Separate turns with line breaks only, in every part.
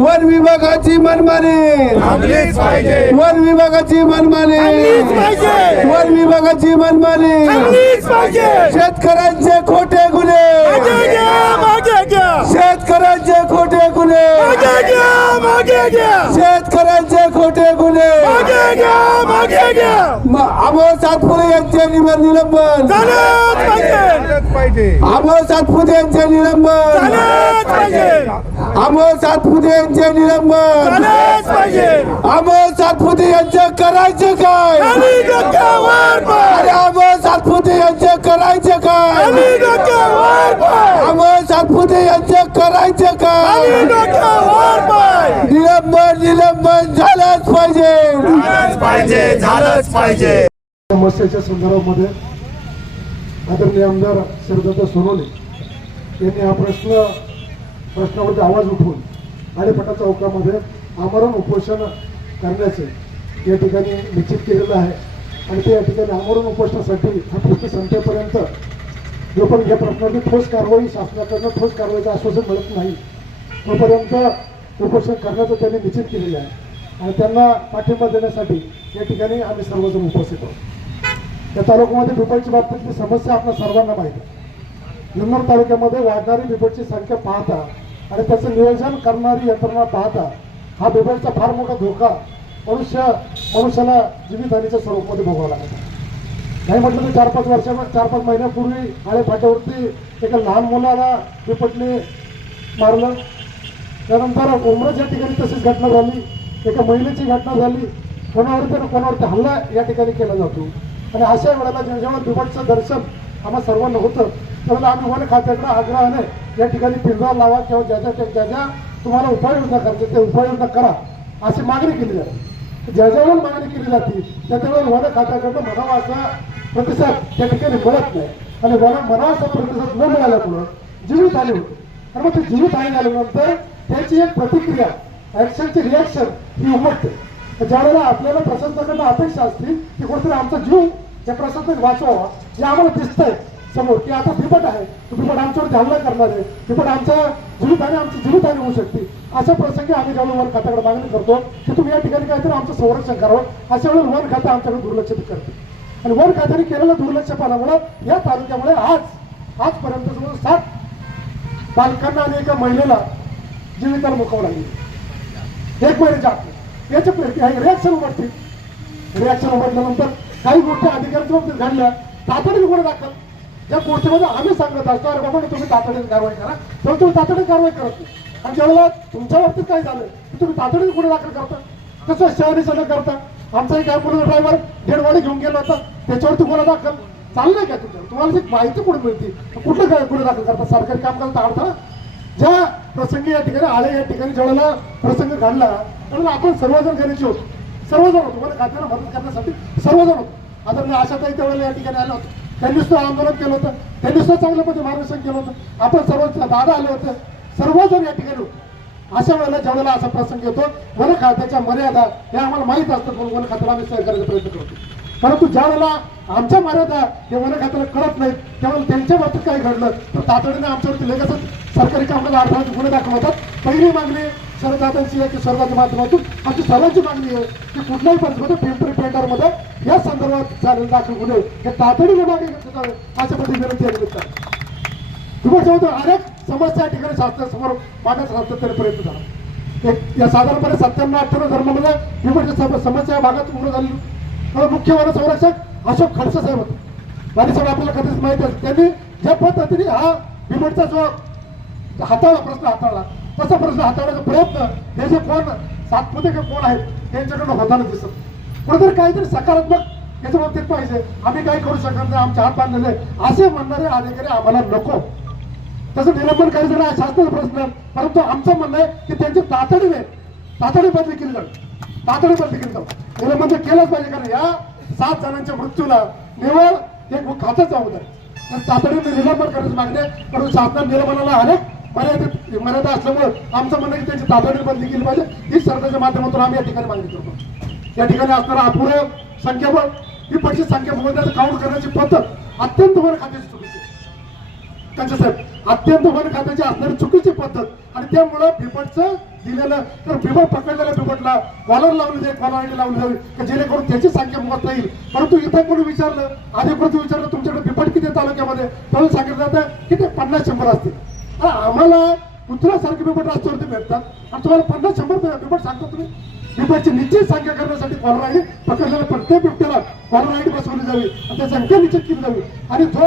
One विभागाची मनमानी.
थांबलीच पाहिजे.
वन विभागाची मनमानी.
थांबलीच पाहिजे.
वन विभागाची मनमानी.
थांबलीच पाहिजे.
शेतकऱ्यांचे खोटे गुन्हे.
मागे घ्या मागे घ्या.
शेतकऱ्यांचे खोटे गुन्हे.
मागे घ्या मागे घ्या.
शेतकऱ्यांचे खोटे गुन्हे.
मागे घ्या मागे घ्या.
म- अमोल सातपुते यांचे निलंबन.
झालंच पाहिजे.
अमोल सातपुते यांचे निलंबन.
झालंच पाहिजे.
अमोल सातपुते यांचे निलंबन. अमोल सातपुते यांचे करायचे काय? अरे अमोल सातपुते यांचे करायचे काय? अमोल सातपुते यांचे करायचे काय? निलंबन निलंबन झालंच पाहिजे.
झालंच पाहिजे झालंच पाहिजे.
समस्येच्या संदर्भामध्ये आदरणीय आमदार श्रीदत्त सोनवणे यांनी हा प्रश्न प्रश्नावरती आवाज उठवून पटा चौकामध्ये आमरण उपोषण करण्याचे या ठिकाणी निश्चित केलेलं आहे. आणि ते या ठिकाणी आमरण उपोषणासाठी हा प्रश्न संपेपर्यंत जोपर्यंत या प्रश्नावरती ठोस कारवाई शासनाकडनं ठोस कारवाईचं आश्वासन मिळत नाही तोपर्यंत उपोषण करण्याचं त्यांनी निश्चित केलेलं आहे. आणि त्यांना पाठिंबा देण्यासाठी या ठिकाणी आम्ही सर्वजण उपस्थित आहोत. या तालुक्यामध्ये दुपारची बाबतीतली समस्या आपल्या सर्वांना माहिती आहे. जुन्नर तालुक्यामध्ये वाढणारी बिबटची संख्या पाहता आणि त्याचं नियोजन करणारी यंत्रणा पाहता हा बिबटचा फार मोठा धोका मनुष्य मनुष्याला जीवितहानीच्या स्वरूपामध्ये भोगावा लागत. नाही म्हटलं तर चार पाच वर्षा चार पाच महिन्यापूर्वी आळे फाट्यावरती एका लहान मुलाला बिबटने मारलं. त्यानंतर उमरज या ठिकाणी तशीच घटना झाली. एका महिलेची घटना झाली. कोणावरती कोणावरती हल्ला या ठिकाणी केला जातो. आणि अशा वेळेला जेव्हा बिबटचं दर्शन आम्हा सर्वांना होतं. त्यावेळेला आम्ही वन खात्याकडे आग्रहाने या ठिकाणी पिंजरा लावा किंवा ज्याच्या त्या- ज्या ज्या तुम्हाला उपाययोजना करायच्या त्या उपाययोजना करा अशी मागणी केली जाते. ज्या ज्यावेळेला मागणी केली जाते त्या त्यावेळेला वन खात्याकडनं म्हणावा असा प्रतिसाद त्या ठिकाणी मिळत नाही. आणि मला म्हणावा असा प्रतिसाद न मिळाल्यामुळं जीवित आले होते. आणि मग ते जीवित हानी झाल्यानंतर त्याची एक प्रतिक्रिया ॲक्शनची रिॲक्शन ही उमटते. तर ज्यावेळेला आपल्याला प्रशासनाकडनं अपेक्षा असतील की कुठेतरी आमचा जीव त्या प्रशासनात वाचवावा. जे आम्हाला दिसतंय समोर की आता बिबट आहे. तो बिबट आमच्यावर हल्ला करणार आहे. बिबट आमचा जीवितहानी आमची जीवितहानी होऊ शकते. अशा प्रसंगी आम्ही ज्यावेळी वन खात्याकडे मागणी करतो की तुम्ही या ठिकाणी काहीतरी आमचं संरक्षण करावं. अशा वेळेला वन खातं आमच्याकडे दुर्लक्षित करते. आणि वन खात्याने केलेलं दुर्लक्षपणामुळे या तालुक्यामुळे आज आजपर्यंत जवळ सात बालकांना आणि एका महिलेला जीविताला मुकावं लागली. एक महिन्याच्या आत याच्या रिॲक्शन उमटतील रिॲक्शन उमटल्यानंतर काही गोष्टी अधिकाऱ्यांच्या बाबतीत घडल्या. तातडीने गुन्हे दाखल. ज्या गोष्टीमध्ये आम्ही सांगत असतो अरे बाबा तुम्ही तातडीने कारवाई करा. तर तुम्ही तातडीने कारवाई करत नाही. आणि ज्यावेळेला तुमच्या बाबतीत काय झालं की तुम्ही तातडीने गुन्हे दाखल करता. तसं शहरी न करता. आमचा एक ॲम्ब्युलन्स ड्रायव्हर डेड घेऊन गेला होता. त्याच्यावरती गुन्हा दाखल. चाललंय का तुमच्या तुम्हाला जी माहिती कुठे मिळते? कुठलं काय गुन्हे दाखल करता? सरकारी काम करता अडथळा ज्या प्रसंगी या ठिकाणी आले या ठिकाणी जेवढा प्रसंग घडला त्यावेळेला आपण सर्वजण घरीचे होतो सर्वजण होतो. मला खात्याला मदत करण्यासाठी सर्वजण होतो. आता मी आशाताई त्यावेळेला या ठिकाणी आलो होतो. त्यांनी सुद्धा आंदोलन केलं होतं. त्यांनी सुद्धा चांगल्या पद्धतीने मार्गदर्शन केलं होतं. आपण सर्व दादा आले होते. सर्वजण या ठिकाणी अशा वेळेला ज्यावेळेला असा प्रसंग येतो. वन खात्याच्या मर्यादा हे आम्हाला माहीत असतात म्हणून वन खात्याला आम्ही सहकार्याचा प्रयत्न करतो. परंतु ज्या वेळेला आमच्या मर्यादा हे वन खात्याला कळत नाहीत त्यावेळेला त्यांच्या बाबतीत काय घडलं तर तातडीने आमच्यावरती लगेचच सरकारी कामाला अडथळ्याचे गुन्हे दाखवतात पहिली मागणी सर्वदातांची आहे की सर्वांच्या माध्यमातून. आमची सर्वांची मागणी आहे की कुठल्याही परिस्थितीमध्ये पिंपरी पेंटरमध्ये या संदर्भात झालेले दाखल गुन्हे हे तातडीने मागे घेतले जावे अशा पद्धती विनंती आहे निमित्तानं. तुम्हाला सांगतो अनेक समस्या ठिकाणी शासनासमोर मांडण्याचा सातत्याने प्रयत्न झाला. एक या साधारणपणे सत्त्याण्णव अठ्ठ्याण्णव धर्मामध्ये बिबटची सम- समस्या या भागात उघड झाली मुख्य वन संरक्षक अशोक खडसे साहेब होते. आणि सगळं आपल्याला कधीच माहिती आहे त्यांनी ज्या पद्धतीने हा भीमटचा जो हाताळला प्रश्न हाताळला तसा प्रश्न हाताळण्याचा प्रयत्न हे जे कोण सातपुते कोण आहेत त्यांच्याकडनं होताना दिसत. कुठेतरी काहीतरी सकारात्मक याच्या बाबतीत पाहिजे. आम्ही काही करू शकत नाही आमचे हात बांधलेले असे म्हणणारे अधिकारी आम्हाला नको. तसं निलंबन काही जण आहे प्रश्न. परंतु आमचं म्हणणं आहे की त्यांची तातडीने तातडी बदली केली जाऊ तातडी बदली केली जाऊ निलंबन तर केलंच पाहिजे कारण या सात जणांच्या मृत्यूला निवड एक खातं जाऊ तर तातडीने निलंबन करण्याची मागणी आहे. परंतु शासनाने निलंबनाला अनेक मर्यादित मर्यादा असल्यामुळे आमचं म्हणणं की त्यांची तातडी बदली केली पाहिजे. ही सरकारच्या माध्यमातून आम्ही या ठिकाणी मागणी करतो. या ठिकाणी असणारा अपुरं संख्याबळ ही पक्षी संख्या मोजण्याचं काउंट करण्याची पद्धत अत्यंत वन खात्याची चुकीची. त्यांच्या साहेब अत्यंत वन खात्याची असणारी चुकीची पद्धत. आणि त्यामुळं बिबटचं दिलेलं तर बिबट पकडलेल्या बिबटला कॉलर लावली जाईल कॉलर आयडी लावली जावी की जेणेकरून त्याची संख्या मोजता येईल. परंतु इथं कोणी विचारलं अधिकृत विचारलं तुमच्याकडे बिबट किती तालुक्यामध्ये? त्यावेळी सांगितलं जातं की ते पन्नास शंभर असतील. आम्हाला कुत्र्यासारखे बिबट रस्त्यावरती भेटतात. आणि तुम्हाला पन्नास शंभर बिबट सांगतो तुम्ही? युद्धाची निश्चित संख्या करण्यासाठी कॉलर आयडी पकडलेल्या प्रत्येक व्यक्तीला कॉलर बसवली जावी. आणि त्या संख्या निश्चित केली जावी. आणि जो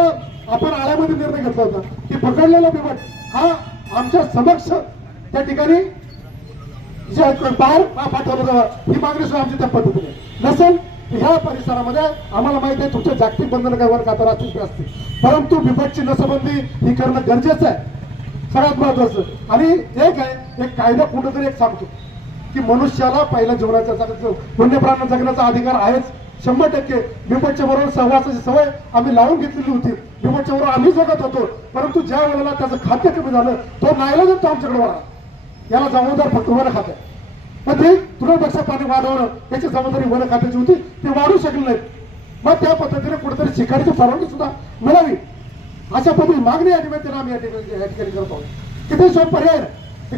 आपण आळ्यामध्ये निर्णय घेतला होता की पकडलेला बिबट हा आमच्या समक्ष त्या ठिकाणी जे बाहेर पाठवला जावा. ही मागणी सुद्धा आमची त्या पद्धतीने नसेल ह्या परिसरामध्ये आम्हाला माहिती आहे तुमच्या जागतिक बंधन काय वर खातर असतील असते. परंतु बिबटची नसबंदी ही करणं गरजेचं आहे. सगळ्यात महत्वाचं. आणि एक आहे एक कायदा कुठंतरी एक सांगतो. की मनुष्याला पहिल्या जीवनाचा वन्य प्राण जगण्याचा अधिकार आहेच. शंभर टक्के. बिबटच्या बरोबर सहवासाची सवय आम्ही लावून घेतलेली होती. बिबटच्या बरोबर आम्ही जगत होतो. परंतु ज्या वेळेला त्याचं खाद्य कमी झालं तो नाहीला तो आमच्याकडे वळा. याला जबाबदार फक्त वन खाते. मग ते तुरंत पाणी वाढवणं याची जबाबदारी वन खात्याची होती ते वाढू शकले नाही मग त्या पद्धतीने कुठेतरी शिकारीची परवानगी सुद्धा मिळावी. अशा पद्धती मागणी या निमित्तानं आम्ही या ठिकाणी या ठिकाणी करतो. की ते सोप पर्याय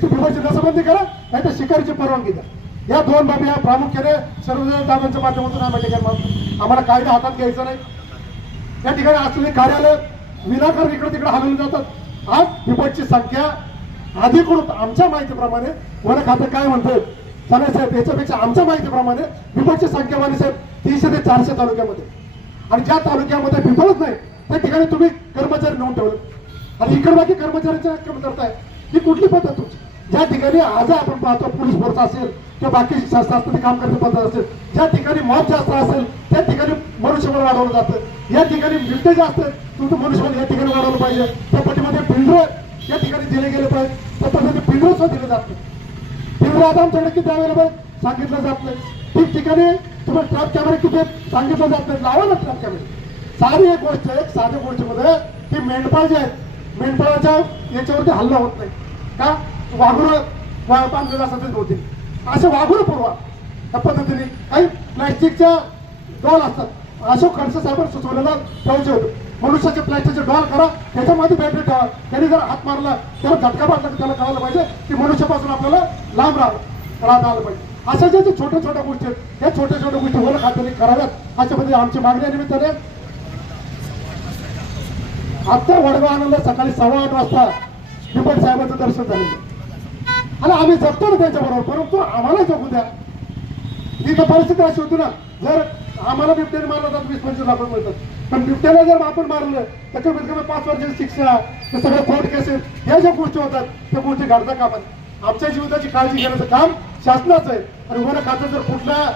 नाही की नसबंदी करा नाही तर शिकारीची परवानगी द्या. या दोन बाबी या प्रामुख्याने सर्वजण दादांच्या माध्यमातून आम्ही ठिकाणी आम्हाला कायदा हातात घ्यायचा नाही. या ठिकाणी असलेली कार्यालय विनाकारण इकडे तिकडे हलवली जातात. आज बिबटची संख्या अधिकृत आमच्या माहितीप्रमाणे वन खातं काय म्हणतोय चालेल साहेब याच्यापेक्षा आमच्या माहितीप्रमाणे बिबटची संख्या वाली साहेब तीनशे ते चारशे तालुक्यामध्ये. आणि ज्या तालुक्यामध्ये बिबटच नाही त्या ठिकाणी तुम्ही कर्मचारी नेऊन ठेवले. आणि इकडे बाकी कर्मचाऱ्यांच्या क्रम करताय ही कुठली पद्धत तुमची? ज्या ठिकाणी आज आपण पाहतो पोलीस फोर्स असेल किंवा बाकी असतात काम करते पद्धत असेल ज्या ठिकाणी मॉब जास्त असेल त्या ठिकाणी मनुष्यबळ वाढवलं जातं. या ठिकाणी बिबटे जास्त तुमचं मनुष्यबळ या ठिकाणी वाढवलं पाहिजे. त्या पटीमध्ये पिंजरं या ठिकाणी दिले गेले पाहिजे. त्या पद्धतीने पिंजरं सुद्धा दिले जात नाही. पिंजरं आता आमच्याकडे किती अवेलेबल सांगितलं जात नाही. ठिकठिकाणी तुम्हाला ट्रॅप कॅमेरे किती आहेत? सांगितलं जात नाही. लावा ना ट्रॅप कॅमेरे साधी एक गोष्ट आहे साध्या गोष्टीमध्ये म्हणजे की मेंढपाळ जे आहेत मेंढपाळाच्या याच्यावरती हल्ला होत नाही. का? वाघुरं वा- बांधलेलं असतात ते होते असे वाघुरं पुरवा. त्या पद्धतीने काही प्लॅस्टिकच्या डॉल असतात. अशोक खडसे साहेबांनी सुचवलेला ठेवायचे होते. मनुष्याचे प्लॅस्टिकचे डॉल करा त्याच्यामध्ये बॅटरी ठेवा. त्यांनी जर हात मारला त्याला झटका मारला की त्याला कळायला पाहिजे की मनुष्यापासून आपल्याला लांब राहावं राहता आलं पाहिजे. अशा ज्या ज्या छोट्या छोट्या गोष्टी आहेत त्या छोट्या छोट्या गोष्टी वर खात्याने कराव्यात. अशा पद्धतीने आमची मागण्या निमित्ताने आत्ता वडगाव आनंद सकाळी सव्वा आठ वाजता बिपट साहेबांचं दर्शन झालेलं आणि आम्ही जगतो ना त्यांच्याबरोबर परंतु आम्हाला जगू द्या. ही तर परिस्थिती अशी होती ना. जर आम्हाला बिबट्याने मारलं तर वीस पंचवीस लाख रुपये मिळतात. पण बिबट्याला जर आपण मारलं तर कमीत कमी पाच वर्षाची शिक्षा ते सगळं कोर्ट केसेस ह्या ज्या गोष्टी होतात त्या गोष्टी घडता कामात आमच्या जीवनाची काळजी घेण्याचं काम शासनाचं आहे. आणि वन खातं जर कुठल्या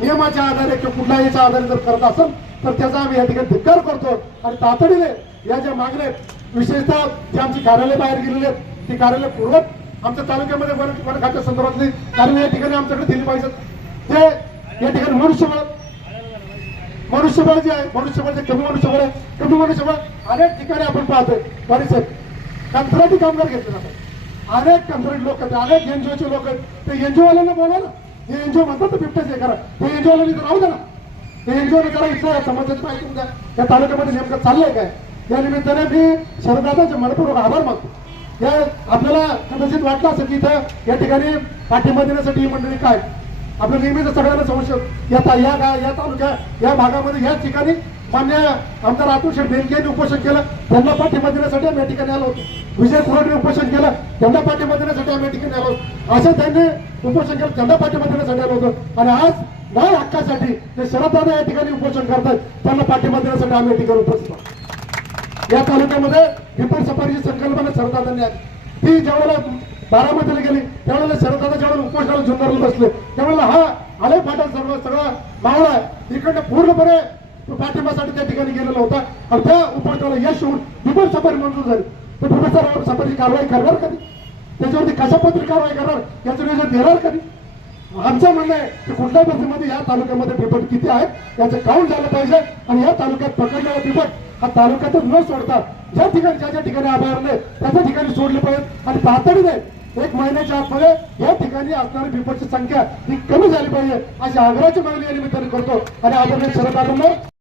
नियमाच्या आधारे किंवा कुठल्या याच्या आधारे जर करत असेल तर त्याचा आम्ही या ठिकाणी धिक्कार करतो. आणि तातडीने या ज्या मागण्या आहेत विशेषतः जे आमची कार्यालय बाहेर गेलेले आहेत ती कार्यालय पूर्वक आमच्या तालुक्यामध्ये वन वन खात्या संदर्भातली कारण या ठिकाणी आमच्याकडे दिली पाहिजेत. ते या ठिकाणी मनुष्यबळ मनुष्यबळ जे आहे मनुष्यबळ जे कमी मनुष्यबळ आहे कमी मनुष्यबळ अनेक ठिकाणी आपण पाहतोय. बरेच कंत्राटी कामगार घेतले जातात. अनेक कंत्राटी लोक आहेत अनेक एनजीओचे लोक आहेत. ते एनजीओ वाल्यांना बोला ना हे एनजीओ म्हणतात ना बिबट्याचे हे करा ते एनजीओवाल्यांनी राहू द्या ना. ते एनजीओ करा इथल्या समाजात माहिती द्या या तालुक्यामध्ये नेमकं चाललंय काय? या निमित्ताने मी शरदादाचे मनपूर्वक आभार मानतो. या आपल्याला कदाचित वाटलं असं की इथं या ठिकाणी पाठिंबा देण्यासाठी ही मंडळी काय? आपलं नेहमीच सगळ्यांना संशय. या या गा- या तालुक्या या भागामध्ये या ठिकाणी मान्य आमदार अतुल शेठ बेनके यांनी उपोषण केलं. त्यांना पाठिंबा देण्यासाठी आम्ही या ठिकाणी आलो होतो. विजय कुरडने उपोषण केलं. त्यांना पाठिंबा देण्यासाठी आम्ही या ठिकाणी आलो होतो. असं त्यांनी उपोषण केलं. त्यांना पाठिंबा देण्यासाठी आलो होतो. आणि आज न्याय हक्कासाठी ते शरदाने या ठिकाणी उपोषण करतात त्यांना पाठिंबा देण्यासाठी आम्ही या ठिकाणी उपस्थित या तालुक्यामध्ये हिपर सफारीची संकल्पना शरदादांनी आली ती ज्यावेळेला बारामतीला गेली. त्यावेळेला शरदाचा ज्यावेळेला उपोषणाला जुन्नरला बसले. त्यावेळेला हा आले पाटील सर्व सगळा मावळा आहे इकडनं पूर्णपणे पाठिंबासाठी त्या ठिकाणी गेलेला होता. आणि त्या उपोषणाला यश होऊन बिपर सफारी मंजूर झाली. तर बिपर सफारीची कारवाई करणार कधी? त्याच्यावरती कशा पद्धती कारवाई करणार? याचं नियोजन देणार कधी? आमचं म्हणणं आहे की कुठल्या पद्धतीमध्ये या तालुक्यामध्ये बिबट किती आहेत याचं काउंट झालं पाहिजे. आणि या तालुक्यात पकडलेला बिबट हा तालुक्यातच न सोडता ज्या ठिकाणी ज्या ज्या ठिकाणी आभारले त्या त्या ठिकाणी सोडले पाहिजेत आणि तातडीने एक महिन्याच्या आतमध्ये या ठिकाणी असणारी बिबटची संख्या ही कमी झाली पाहिजे अशी आग्रहाची मागणी या निमित्ताने करतो. आणि आदरणीय शरद